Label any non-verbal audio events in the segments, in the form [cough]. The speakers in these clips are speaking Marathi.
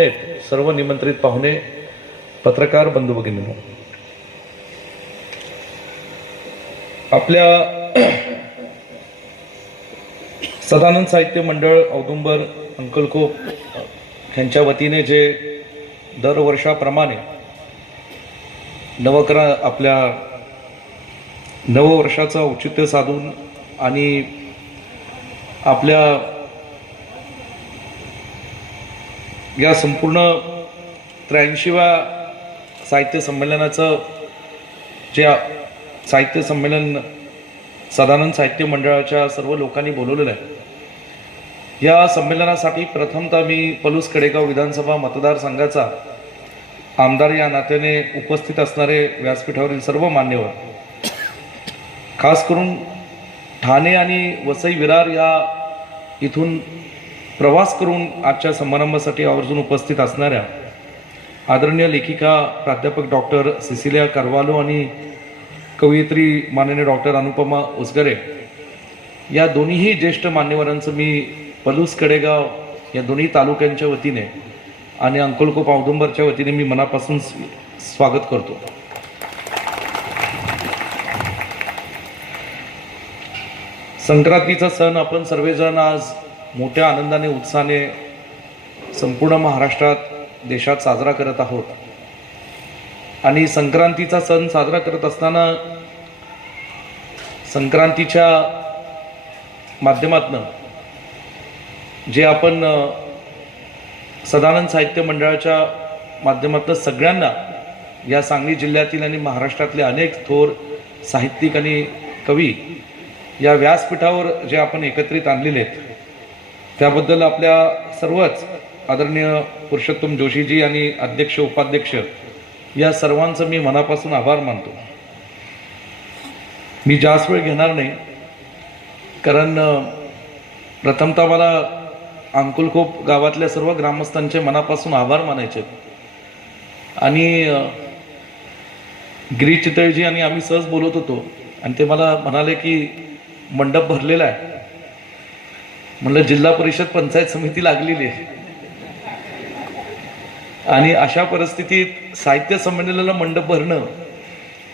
पाहुणे सर्व निमंत्रित पाहुणे पत्रकार बंधू भगिनी आपल्या सदानंद साहित्य मंडळ औदुंबर अंकलकोप यांच्या वतीने जे दरवर्षाप्रमाणे नवकरा आपल्या नववर्षाचं औचित्य साधून आणि आपल्या या संपूर्ण त्र्याऐंशीव्या साहित्य संमेलनाचं जे साहित्य संमेलन सदानंद साहित्य मंडळाच्या सर्व लोकांनी बोलवलेलं आहे. या संमेलनासाठी प्रथमतः मी पलूस कडेगाव विधानसभा मतदारसंघाचा आमदार या नात्याने उपस्थित असणारे व्यासपीठावरील सर्व मान्यवर खास करून ठाणे आणि वसई विरार या इथून प्रवास करून आजच्या समारंभासाठी आवर्जून उपस्थित असणाऱ्या आदरणीय लेखिका प्राध्यापक डॉक्टर सिसिलिया कारवालो आणि कवयित्री माननीय डॉक्टर अनुपमा उसगरे या दोन्हीही ज्येष्ठ मान्यवरांचं मी पलूस कडेगाव या दोन्ही तालुक्यांच्या वतीने आणि अंकोलकोप औदुंबरच्या वतीने मी मनापासून स्वागत करतो. संक्रांतीचा सण आपण सर्वजण आज मोठ्या आनंदाने उत्साहाने संपूर्ण महाराष्ट्रात देशात साजरा करत आहोत. आणि संक्रांतीचा सण साजरा करत असताना संक्रांतीच्या माध्यमातनं जे आपण सदानंद साहित्य मंडळाच्या माध्यमातून सगळ्यांना या सांगली जिल्ह्यातील आणि महाराष्ट्रातले अनेक थोर साहित्यिक आणि कवी या व्यासपीठावर जे आपण एकत्रित आणलेले आहेत त्याबद्दल आपल्या सर्वच आदरणीय पुरुषोत्तम जोशीजी आणि अध्यक्ष उपाध्यक्ष या सर्वांचं मी मनापासून आभार मानतो. मी जास्त वेळ घेणार नाही कारण प्रथमतः मला अंकुलखोप गावातल्या सर्व ग्रामस्थांचे मनापासून आभार मानायचे आणि गिरीश चितळजी आणि आम्ही सहज बोलत होतो आणि ते मला म्हणाले की मंडप भरलेला आहे. म्हणलं जिल्हा परिषद पंचायत समिती लागलेली आहे. आणि अशा परिस्थितीत साहित्य संमेलनाला मंडप भरणं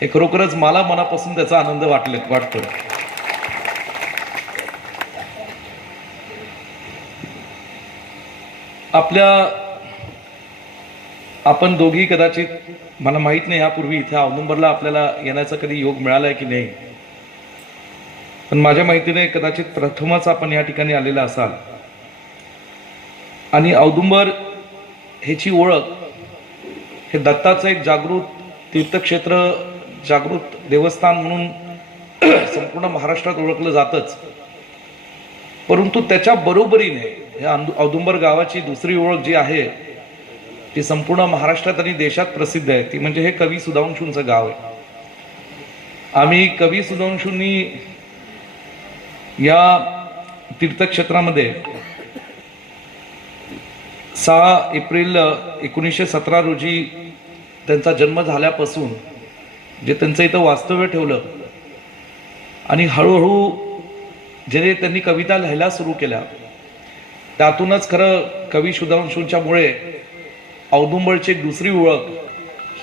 हे खरोखरच मला मनापासून त्याचा आनंद वाटले वाटतो आपल्या आपण दोघी कदाचित मला माहीत नाही यापूर्वी इथे औदुंबरला आपल्याला येण्याचा कधी योग मिळाला आहे की नाही. पण माझ्या माहितीने कदाचित प्रथमच आपण या ठिकाणी आलेला असाल. आणि औदुंबर ह्याची ओळख हे दत्ताचं एक जागृत तीर्थक्षेत्र जागृत देवस्थान म्हणून [clears throat] संपूर्ण महाराष्ट्रात ओळखलं जातच. परंतु त्याच्या बरोबरीने ह्या औदुंबर गावाची दुसरी ओळख जी आहे ती संपूर्ण महाराष्ट्रात आणि देशात प्रसिद्ध आहे. ती म्हणजे हे कवी सुधांशूंचं गाव आहे. आम्ही कवी सुधांशूंनी या तीर्थक्षेत्रामध्ये सहा एप्रिल एकोणीसशे सतरा रोजी त्यांचा जन्म झाल्यापासून जे त्यांचं इथं वास्तव्य ठेवलं आणि हळूहळू जे त्यांनी कविता लिहायला सुरू केल्या त्यातूनच खरं कवी सुधांशूंच्यामुळे औदुंबळची एक दुसरी ओळख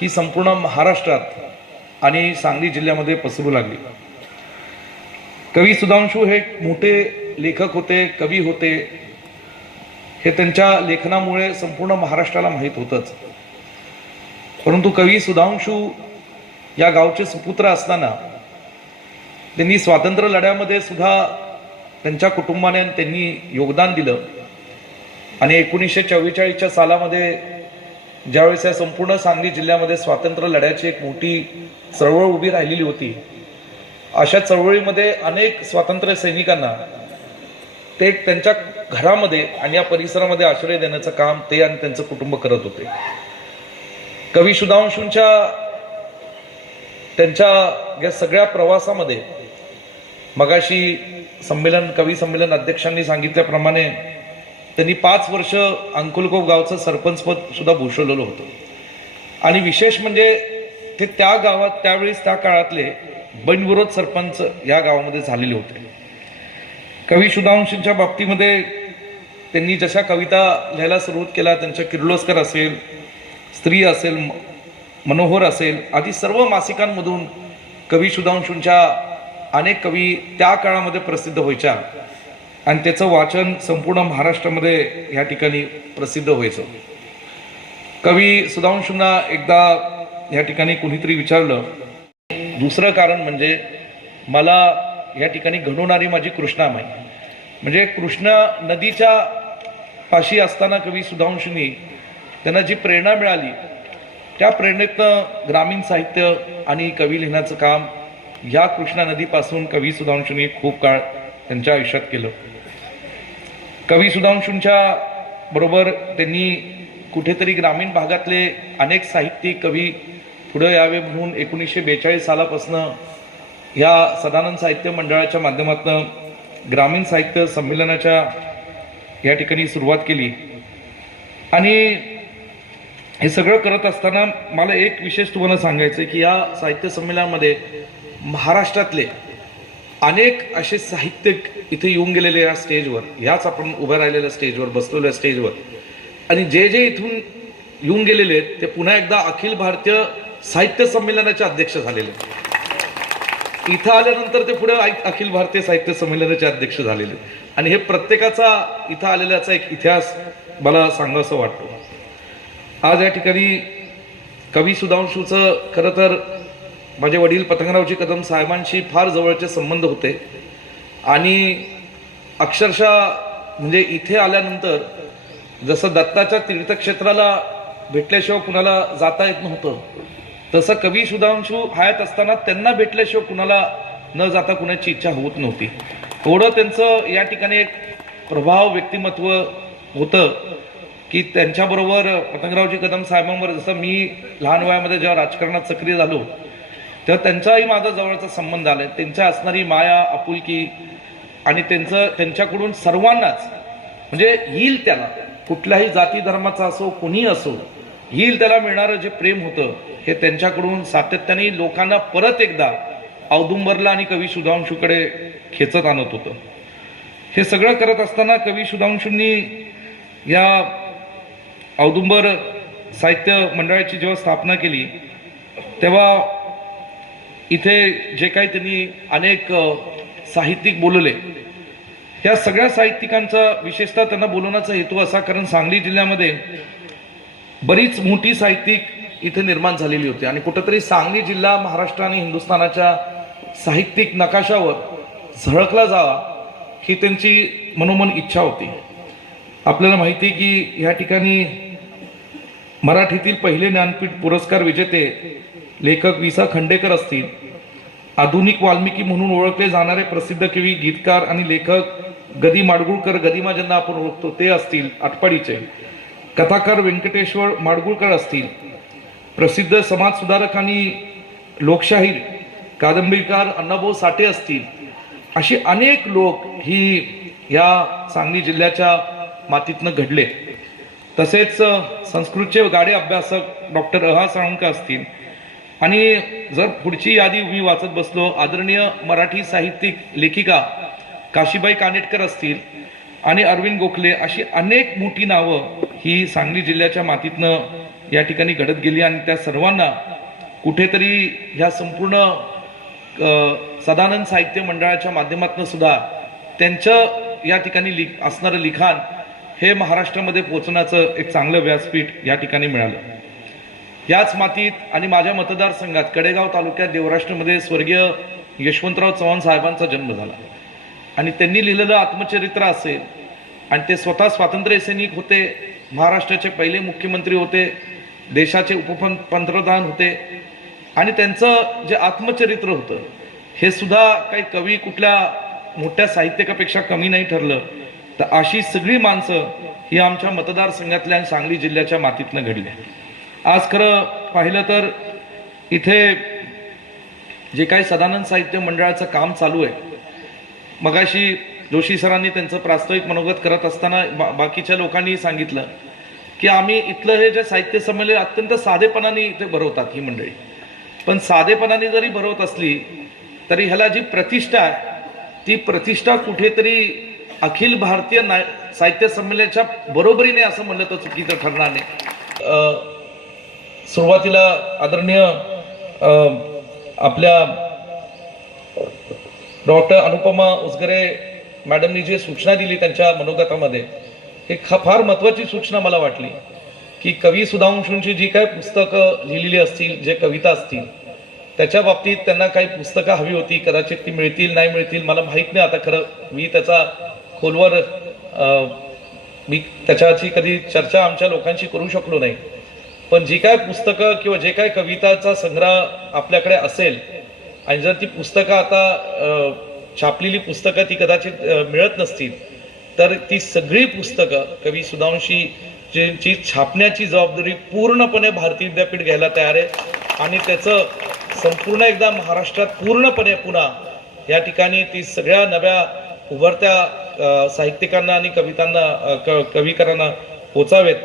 ही संपूर्ण महाराष्ट्रात आणि सांगली जिल्ह्यामध्ये पसरू लागली. कवी सुधांशू हे मोठे लेखक होते कवी होते. हे त्यांच्या लेखनामुळे संपूर्ण महाराष्ट्राला माहीत होतंच. परंतु कवी सुधांशू या गावचे सुपुत्र असताना त्यांनी स्वातंत्र्य लढ्यामध्ये सुद्धा त्यांच्या कुटुंबाने त्यांनी योगदान दिलं. आणि एकोणीसशे चव्वेचाळीसच्या सालामध्ये ज्यावेळेस या संपूर्ण सांगली जिल्ह्यामध्ये स्वातंत्र्य लढ्याची एक मोठी चळवळ उभी राहिलेली होती अशा चळवळीमध्ये अनेक स्वातंत्र्य सैनिकांना ते त्यांच्या घरामध्ये आणि या परिसरामध्ये आश्रय देण्याचं काम ते आणि त्यांचं कुटुंब करत होते. कवी सुधांशूंच्या त्यांच्या या सगळ्या प्रवासामध्ये मगाशी संमेलन कवी संमेलन अध्यक्षांनी सांगितल्याप्रमाणे त्यांनी पाच वर्ष अंकुलकोप गावचं सरपंचपद सुद्धा भूषवलेलं होतं. आणि विशेष म्हणजे ते त्या गावात त्यावेळेस त्या काळातले बनविरोध सरपंच या गावामध्ये झालेले होते. कवी सुधांशींच्या बाबतीमध्ये त्यांनी जशा कविता लिहायला सुरुवात केला त्यांच्या किर्लोस्कर असेल स्त्री असेल म- मनोहर असेल आदी सर्व मासिकांमधून कवी सुधांशूंच्या अनेक कवी त्या काळामध्ये प्रसिद्ध व्हायच्या. आणि त्याचं वाचन संपूर्ण महाराष्ट्रामध्ये ह्या ठिकाणी प्रसिद्ध व्हायचं. कवी सुधांशूंना एकदा या ठिकाणी कुणीतरी विचारलं दुसरं कारण म्हणजे मला या ठिकाणी घडवणारी माझी कृष्णामाई म्हणजे कृष्णा नदीच्या पाशी असताना कवी सुधांशूंनी त्यांना जी प्रेरणा मिळाली त्या प्रेरणेतनं ग्रामीण साहित्य आणि कवी लिहिण्याचं काम या कृष्णा नदीपासून कवी सुधांशूंनी खूप काळ त्यांच्या आयुष्यात केलं. कवी सुधांशूंच्या बरोबर त्यांनी कुठेतरी ग्रामीण भागातले अनेक साहित्यिक कवी पुढं यावे म्हणून एकोणीसशे बेचाळीस सालापासनं ह्या सदानंद साहित्य मंडळाच्या माध्यमातून ग्रामीण साहित्य संमेलनाच्या या ठिकाणी सुरुवात केली. आणि हे सगळं करत असताना मला एक विशेष तुम्हाला सांगायचं आहे की या साहित्य संमेलनामध्ये महाराष्ट्रातले अनेक असे साहित्यिक इथे येऊन गेलेले या स्टेजवर ह्याच आपण उभं राहिलेल्या स्टेजवर बसलेल्या स्टेजवर. आणि जे जे इथून येऊन गेलेले आहेत ते पुन्हा एकदा अखिल भारतीय साहित्य संमेलनाचे अध्यक्ष झालेले. इथं आल्यानंतर ते पुढे अखिल भारतीय साहित्य संमेलनाचे अध्यक्ष झालेले. आणि हे प्रत्येकाचा इथं आलेल्याचा एक इतिहास मला सांगावंसं वाटतो. आज या ठिकाणी कवी सुधांशूचं खरं तर माझे वडील पतंगरावजी कदम साहेबांशी फार जवळचे संबंध होते. आणि अक्षरशः म्हणजे इथे आल्यानंतर जसं दत्ताच्या तीर्थक्षेत्राला भेटल्याशिवाय कुणाला जाता येत नव्हतं तसं कवी सुधांशू हयात असताना त्यांना भेटल्याशिवाय कुणाला न जाता कुणाची इच्छा होत नव्हती. थोडं त्यांचं या ठिकाणी एक प्रभाव व्यक्तिमत्व होतं की त्यांच्याबरोबर पतंगरावजी कदम साहेबांवर जसं मी लहान वयामध्ये जेव्हा राजकारणात सक्रिय झालो तेव्हा त्यांचाही माझा जवळचा संबंध आला. त्यांच्या असणारी माया आपुलकी आणि त्यांचं त्यांच्याकडून सर्वांनाच म्हणजे येईल त्याला. कुठल्याही जाती धर्माचा असो कुणी असो येईल त्याला मिळणारं जे प्रेम होतं हे त्यांच्याकडून सातत्याने लोकांना परत एकदा औदुंबरला आणि कवी सुधांशूकडे खेचत आणत होतं. हे सगळं करत असताना कवी सुधांशूंनी या औदुंबर साहित्य मंडळाची जेव्हा स्थापना केली तेव्हा इथे जे काही त्यांनी अनेक साहित्यिक बोलवले या सगळ्या साहित्यिकांचा विशेषतः त्यांना बोलवण्याचा हेतू असा कारण सांगली जिल्ह्यामध्ये बरीच मोठी साहित्यिक इथे निर्माण झालेली होती. आणि कुठंतरी सांगली जिल्हा महाराष्ट्र आणि हिंदुस्थानाच्या साहित्यिक नकाशावर झळकला जावा ही त्यांची मनोमन इच्छा होती. आपल्याला माहिती आहे की या ठिकाणी मराठीतील पहिले ज्ञानपीठ पुरस्कार विजेते लेखक विसा खंडेकर असतील. आधुनिक वाल्मिकी म्हणून ओळखले जाणारे प्रसिद्ध कवी गीतकार आणि लेखक गदी माडगुळकर गदिमा ज्यांना आपण ओळखतो ते असतील आटपाडीचे. कथाकार व्यंकटेश्वर माडगुळकर असतील. प्रसिद्ध समाज सुधारक आणि लोकशाहीर कादंबरीकार अण्णाभाऊ साठे असतील. असे अनेक लोक ही या सांगली जिल्ह्याच्या मातीतनं घडले. तसेच संस्कृतचे गाडे अभ्यासक डॉक्टर अहा साळुंका असतील. आणि जर पुढची यादी मी वाचत बसलो आदरणीय मराठी साहित्यिक लेखिका काशीबाई कानेटकर असतील आणि अरविंद गोखले अशी अनेक मोठी नावं ही सांगली जिल्ह्याच्या मातीतनं या ठिकाणी घडत गेली आणि त्या सर्वांना कुठेतरी ह्या संपूर्ण सदानंद साहित्य मंडळाच्या माध्यमातून सुद्धा त्यांचं या ठिकाणी लि असणारं लिखाण हे महाराष्ट्रामध्ये पोहोचण्याचं एक चांगलं व्यासपीठ या ठिकाणी मिळालं. याच मातीत आणि माझ्या मतदारसंघात कडेगाव तालुक्यात देवराष्ट्रमध्ये स्वर्गीय यशवंतराव चव्हाण साहेबांचा जन्म झाला. आणि त्यांनी लिहिलेलं आत्मचरित्र असेल आणि ते स्वतः स्वातंत्र्य सैनिक होते महाराष्ट्राचे पहिले मुख्यमंत्री होते देशाचे उपपं पंतप्रधान होते आणि त्यांचं जे आत्मचरित्र होतं हे सुद्धा काही कवी कुठल्या मोठ्या साहित्यिकापेक्षा कमी नाही ठरलं. तर अशी सगळी माणसं ही आमच्या मतदारसंघातल्या आणि सांगली जिल्ह्याच्या मातीतनं घडली. आज खरं पाहिलं तर इथे जे काही सदानंद साहित्य मंडळाचं काम चालू आहे मगाशी जोशी सरांनी त्यांचं प्रास्ताविक मनोगत करत असताना बा बाकीच्या लोकांनी सांगितलं की आम्ही इथलं हे जे साहित्य संमेलन अत्यंत साधेपणाने इथे भरवतात ही मंडळी. पण साधेपणाने जरी भरवत असली तरी ह्याला जी प्रतिष्ठा आहे ती प्रतिष्ठा कुठेतरी अखिल भारतीय ना साहित्य संमेलनाच्या बरोबरीने असं म्हणलं तर चुकीचं ठरणार नाही. सुरुवातीला आदरणीय आपल्या डॉक्टर अनुपमा उसगरे मॅडमनी जी सूचना दिली त्यांच्या मनोगतामध्ये हे ख फार महत्त्वाची सूचना मला वाटली की कवी सुधांशूंची जी काय पुस्तकं लिहिलेली असतील जे कविता असतील त्याच्या बाबतीत त्यांना काही पुस्तकं हवी होती कदाचित ती मिळतील नाही मिळतील मला माहीत नाही आता खरं. मी त्याचा खोलवर मी त्याच्याची कधी चर्चा आमच्या लोकांशी करू शकलो नाही. पण जी काय पुस्तकं किंवा जे काय कविताचा संग्रह आपल्याकडे असेल आणि जर ती पुस्तकं आता छापलेली पुस्तकं ती कदाचित मिळत नसतील. तर ती सगळी पुस्तकं कवी सुधांशी ची छापण्याची जबाबदारी पूर्णपणे भारतीय विद्यापीठ घ्यायला तयार आहे आणि त्याचं संपूर्ण एकदा महाराष्ट्रात पूर्णपणे पुन्हा या ठिकाणी ती सगळ्या नव्या उभरत्या साहित्यिकांना आणि कवितांना क कविकारांना पोचावेत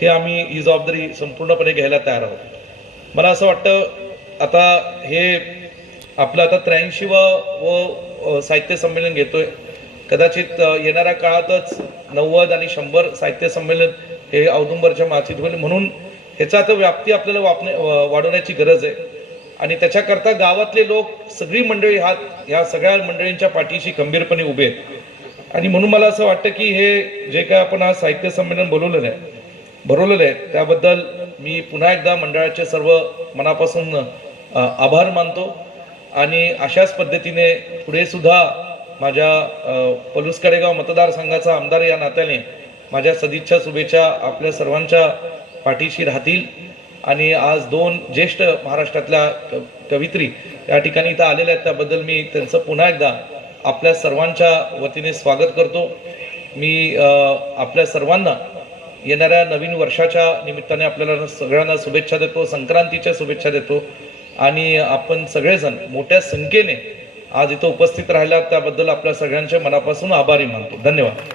हे आम्ही ही जबाबदारी संपूर्णपणे घ्यायला तयार आहोत. मला असं वाटतं आता हे आपलं आता त्र्याऐंशी व साहित्य संमेलन घेतोय. कदाचित येणाऱ्या काळातच नव्वद आणि शंभर साहित्य संमेलन हे औदुंबरच्या मातीत होईल म्हणून ह्याचा आता व्याप्ती आपल्याला वापणे वाढवण्याची गरज आहे. आणि त्याच्याकरता गावातले लोक सगळी मंडळी हात ह्या सगळ्या मंडळींच्या पाठीशी खंबीरपणे उभे आहेत. आणि म्हणून मला असं वाटतं की हे जे काय आपण आज साहित्य संमेलन बोलवलेलं आहे भरवलेलं आहे त्याबद्दल मी पुन्हा एकदा मंडळाचे सर्व मनापासून आभार मानतो. आणि अशाच पद्धतीने पुढे सुद्धा माझ्या पलूस कडेगाव मतदारसंघाचा आमदार या नात्याने माझ्या सदिच्छा शुभेच्छा आपल्या सर्वांच्या पाठीशी राहतील. आणि आज दोन ज्येष्ठ महाराष्ट्रातल्या क- कवित्री या ठिकाणी इथं आलेल्या आहेत. त्याबद्दल मी त्यांचं पुन्हा एकदा आपल्या सर्वांच्या वतीने स्वागत करतो. मी आपल्या सर्वांना येणाऱ्या नवीन वर्षाच्या निमित्ताने आपल्याला सगळ्यांना शुभेच्छा देतो संक्रांतीच्या शुभेच्छा देतो. आणि आपण सगळेजण मोठ्या संख्येने आज इथं उपस्थित राहिला त्याबद्दल आपल्या सगळ्यांच्या मनापासून आभारी मानतो. धन्यवाद.